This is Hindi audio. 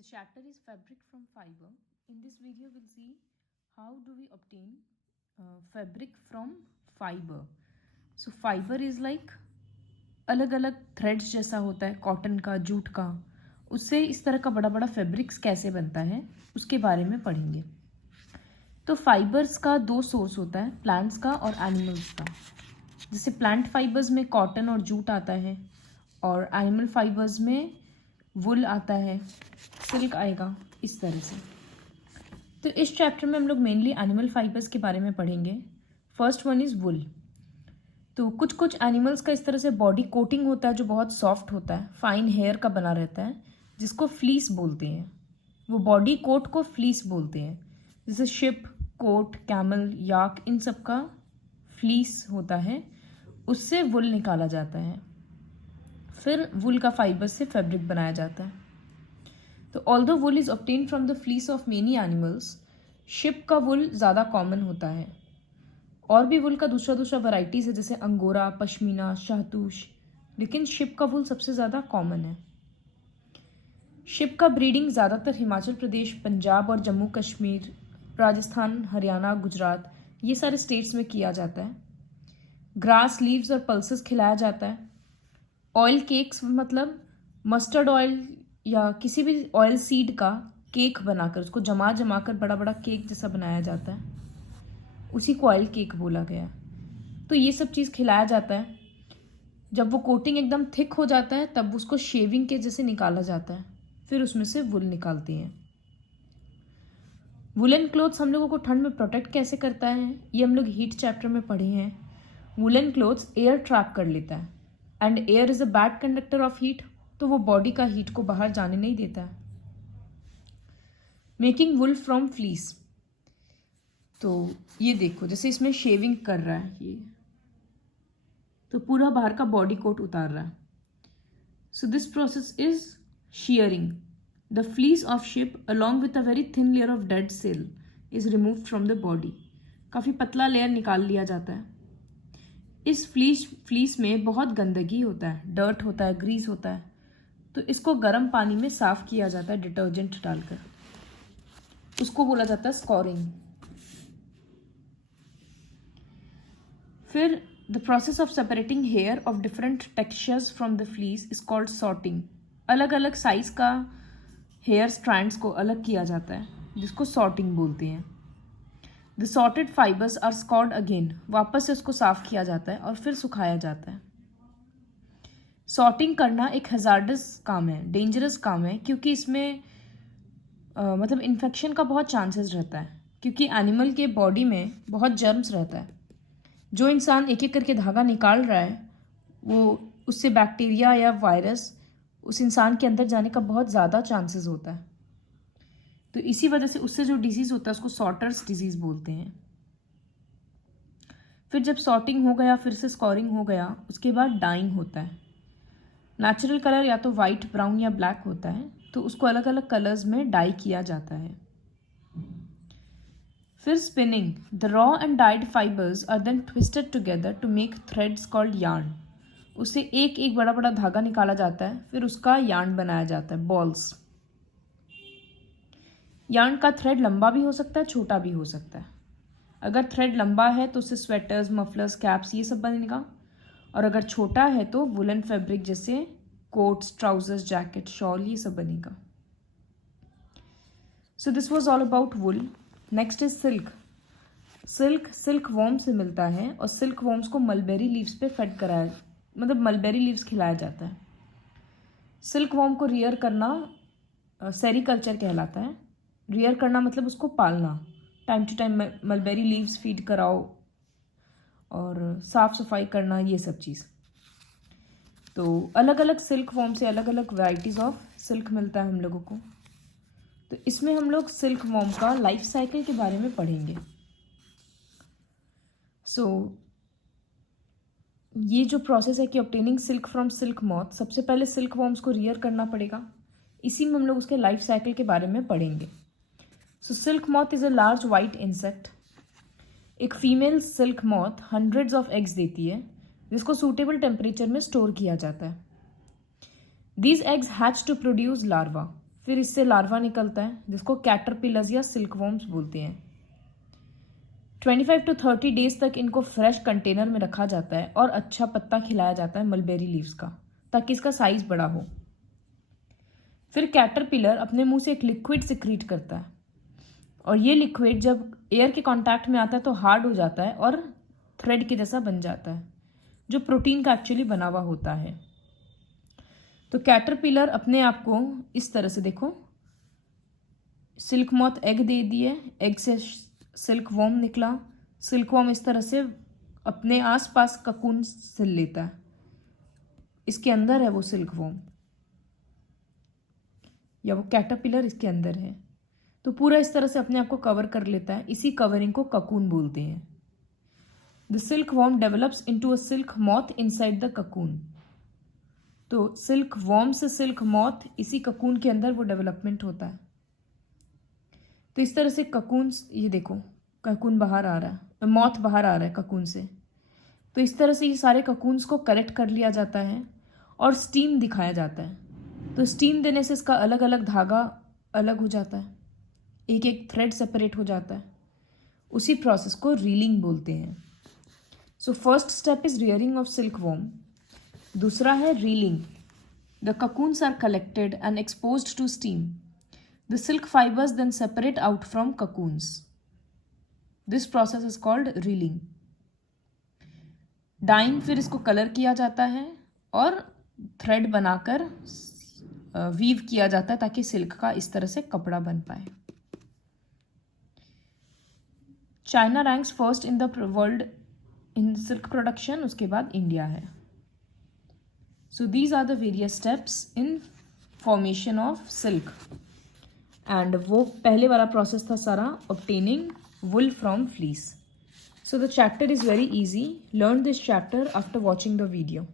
The chapter is fabric from fiber. In this video, we'll see how do we obtain fabric from fiber. So fiber is like अलग अलग थ्रेड्स जैसा होता है, कॉटन का, जूट का, उससे इस तरह का बड़ा बड़ा फैब्रिक्स कैसे बनता है उसके बारे में पढ़ेंगे। तो फाइबर्स का दो सोर्स होता है, प्लांट्स का और एनिमल्स का। जैसे प्लांट फाइबर्स में कॉटन और जूट आता है और एनिमल फाइबर्स में वुल आता है, सिल्क आएगा, इस तरह से। तो इस चैप्टर में हम लोग मेनली एनिमल फाइबर्स के बारे में पढ़ेंगे। फर्स्ट वन इज़ वुल। तो कुछ कुछ एनिमल्स का इस तरह से बॉडी कोटिंग होता है जो बहुत सॉफ्ट होता है, फाइन हेयर का बना रहता है, जिसको फ्लीस बोलते हैं। वो बॉडी कोट को फ्लीस बोलते हैं। जैसे शिप, कोट, कैमल, याक, इन सब का फ्लीस होता है, उससे वुल निकाला जाता है। फिर वुल का फाइबर से फैब्रिक बनाया जाता है। तो although wool is obtain from the fleece of many animals, sheep का वुल ज़्यादा कॉमन होता है। और भी वुल का दूसरा वैराइटीज़ है, जैसे अंगोरा, पश्मीना, शाहतूश, लेकिन शिप का वुल सबसे ज़्यादा कॉमन है। शिप का ब्रीडिंग ज़्यादातर हिमाचल प्रदेश, पंजाब और जम्मू कश्मीर, राजस्थान, हरियाणा, गुजरात, ये सारे स्टेट्स में किया जाता है। ग्रास, लीव्स और पल्सेस खिलाया जाता है। ऑयल केक्स मतलब मस्टर्ड ऑयल या किसी भी ऑयल सीड का केक बनाकर, उसको जमा कर बड़ा बड़ा केक जैसा बनाया जाता है, उसी को ऑयल केक बोला गया। तो ये सब चीज़ खिलाया जाता है। जब वो कोटिंग एकदम थिक हो जाता है तब उसको शेविंग के जैसे निकाला जाता है, फिर उसमें से वुल निकालते हैं। वुलन क्लोथ्स हम लोगों को ठंड में प्रोटेक्ट कैसे करता है, ये हम लोग हीट चैप्टर में पढ़े हैं। वुलन क्लोथ्स एयर ट्रैप कर लेता है and air is a bad conductor of heat, तो वो बॉडी का हीट को बाहर जाने नहीं देता है। मेकिंग वुल फ्रॉम फ्लीस, तो ये देखो, जैसे इसमें शेविंग कर रहा है ये, तो पूरा बाहर का बॉडी कोट उतार रहा है। So this process is shearing. The fleece of ship along with a very thin layer of dead cell is removed from the body. काफ़ी पतला लेयर निकाल लिया जाता है। इस फ्लीस में बहुत गंदगी होता है, डर्ट होता है, ग्रीस होता है, तो इसको गर्म पानी में साफ़ किया जाता है डिटर्जेंट डालकर। उसको बोला जाता है स्कॉरिंग। फिर the process of separating hair of different textures from the fleece is called sorting. अलग अलग साइज़ का हेयर स्ट्रैंड्स को अलग किया जाता है, जिसको सॉर्टिंग बोलते हैं। The sorted fibres are scoured again, वापस से उसको साफ़ किया जाता है और फिर सुखाया जाता है। सॉर्टिंग करना एक हजार्डस काम है, डेंजरस काम है, क्योंकि इसमें मतलब इन्फेक्शन का बहुत चांसेस रहता है, क्योंकि एनिमल के बॉडी में बहुत जर्म्स रहता है। जो इंसान एक एक करके धागा निकाल रहा है, वो उससे बैक्टीरिया या वायरस उस इंसान के अंदर जाने का बहुत ज़्यादा चांसेस होता है। तो इसी वजह से उससे जो डिजीज़ होता है उसको सॉर्टर्स डिजीज़ बोलते हैं। फिर जब सॉर्टिंग हो गया, फिर से स्कॉरिंग हो गया, उसके बाद डाइंग होता है। नेचुरल कलर या तो वाइट, ब्राउन या ब्लैक होता है, तो उसको अलग अलग कलर्स में डाई किया जाता है। फिर spinning, the raw and dyed fibres are then twisted together to make threads called yarn. उससे एक एक बड़ा बड़ा धागा निकाला जाता है, फिर उसका यार्न बनाया जाता है, बॉल्स। यार्न का थ्रेड लंबा भी हो सकता है, छोटा भी हो सकता है। अगर थ्रेड लंबा है तो उससे स्वेटर्स, मफलर्स, कैप्स ये सब बनेगा, और अगर छोटा है तो वुलन फैब्रिक जैसे कोट्स, ट्राउजर्स, जैकेट, शॉल, ये सब बनेगा। So this was all about wool. Next is silk. Silk worm से मिलता है, और सिल्क वॉर्म्स को मलबेरी लीव्स पे फेड कराया, मतलब मलबेरी लीव्स खिलाया जाता है। सिल्क वॉर्म को रियर करना सेरीकल्चर कहलाता है। रियर करना मतलब उसको पालना, time to time mulberry leaves feed कराओ और साफ़ सफाई करना, ये सब चीज़। तो अलग अलग सिल्क वॉर्म से अलग अलग वैराइटीज़ ऑफ सिल्क मिलता है हम लोगों को। तो इसमें हम लोग सिल्क वॉर्म का लाइफ साइकिल के बारे में पढ़ेंगे। सो ये जो प्रोसेस है कि obtaining silk from silk moth, सबसे पहले सिल्क वॉर्म्स को रियर करना पड़ेगा। इसी में हम लोग उसके लाइफ साइकिल के बारे में पढ़ेंगे। So silk moth is a large white insect. एक female silk moth hundreds of eggs देती है, जिसको सूटेबल टेम्परेचर में स्टोर किया जाता है। These eggs hatch to produce larva. फिर इससे लार्वा निकलता है जिसको कैटरपिलर्स या सिल्कवॉर्म्स बोलते हैं। 25 to 30 डेज तक इनको फ्रेश कंटेनर में रखा जाता है और अच्छा पत्ता खिलाया जाता है मलबेरी लीव्स का, ताकि इसका साइज बड़ा हो। फिर कैटरपिलर अपने मुंह से एक लिक्विड सिक्रीट करता है और ये लिक्विड जब एयर के कांटेक्ट में आता है तो हार्ड हो जाता है और थ्रेड के जैसा बन जाता है, जो प्रोटीन का एक्चुअली बना हुआ होता है। तो कैटरपिलर अपने आप को इस तरह से, देखो, सिल्क मॉथ एग दे दिए, एग से सिल्क वॉर्म निकला, सिल्क वॉर्म इस तरह से अपने आसपास ककून सिल लेता है, इसके अंदर है वो सिल्क वॉर्म या वो कैटरपिलर इसके अंदर है। तो पूरा इस तरह से अपने आप को कवर कर लेता है, इसी कवरिंग को ककून बोलते हैं। The silk worm develops into a silk moth inside the cocoon. तो सिल्क वॉर्म से सिल्क मॉथ, इसी ककून के अंदर वो डेवलपमेंट होता है। तो इस तरह से ककून, ये देखो ककून बाहर आ रहा है, मॉथ बाहर आ रहा है ककून से। तो इस तरह से ये सारे ककून्स को कलेक्ट कर लिया जाता है और स्टीम दिखाया जाता है। तो स्टीम देने से इसका अलग अलग धागा अलग हो जाता है, एक एक थ्रेड सेपरेट हो जाता है। उसी प्रोसेस को रीलिंग बोलते हैं। So first step is rearing of silk worm. दूसरा है reeling. The cocoons are collected and exposed to steam. The silk fibers then separate out from cocoons. This process is called reeling. Dyeing, फिर इसको कलर किया जाता है और थ्रेड बनाकर वीव किया जाता है ताकि सिल्क का इस तरह से कपड़ा बन पाए। China ranks first in the world in silk production, उसके बाद इंडिया है। So these are the various steps in formation of silk. And वो पहले वाला प्रोसेस था सारा obtaining wool from fleece. So the chapter is very easy. Learn this chapter after watching the video.